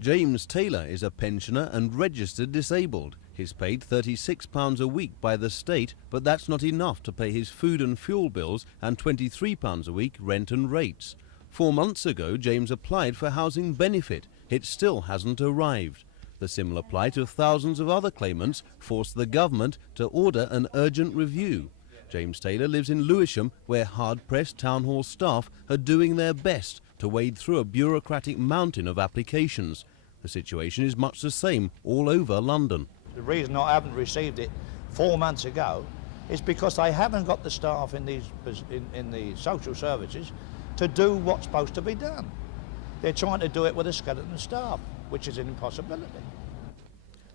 James Taylor is a pensioner and registered disabled. He's paid £36 a week by the state, but that's not enough to pay his food and fuel bills and £23 a week rent and rates. 4 months ago, James applied for housing benefit. It still hasn't arrived. The similar plight of thousands of other claimants forced the government to order an urgent review. James Taylor lives in Lewisham, where hard-pressed town hall staff are doing their best to wade through a bureaucratic mountain of applications. The situation is much the same all over London. The reason I haven't received it 4 months ago is because they haven't got the staff in the social services to do what's supposed to be done. They're trying to do it with a skeleton staff, which is an impossibility.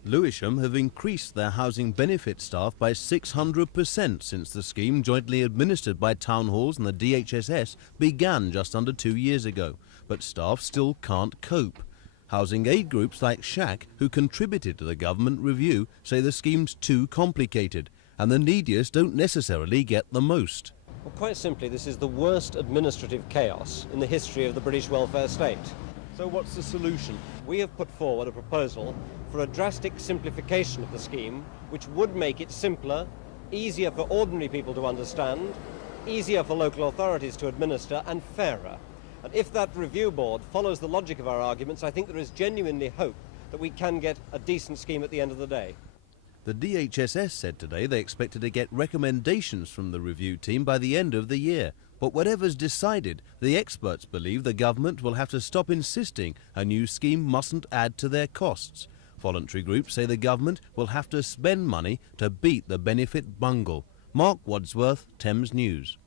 Lewisham have increased their housing benefit staff by 600% since the scheme, jointly administered by town halls and the DHSS, began just under 2 years ago. But staff still can't cope. Housing aid groups like SHAC, who contributed to the government review, say the scheme's too complicated and the neediest don't necessarily get the most. Well, quite simply, this is the worst administrative chaos in the history of the British welfare state. So what's the solution? We have put forward a proposal for a drastic simplification of the scheme, which would make it simpler, easier for ordinary people to understand, easier for local authorities to administer, and fairer. And if that review board follows the logic of our arguments, I think there is genuinely hope that we can get a decent scheme at the end of the day. The DHSS said today they expected to get recommendations from the review team by the end of the year. But whatever's decided, the experts believe the government will have to stop insisting a new scheme mustn't add to their costs. Voluntary groups say the government will have to spend money to beat the benefit bungle. Mark Wadsworth, Thames News.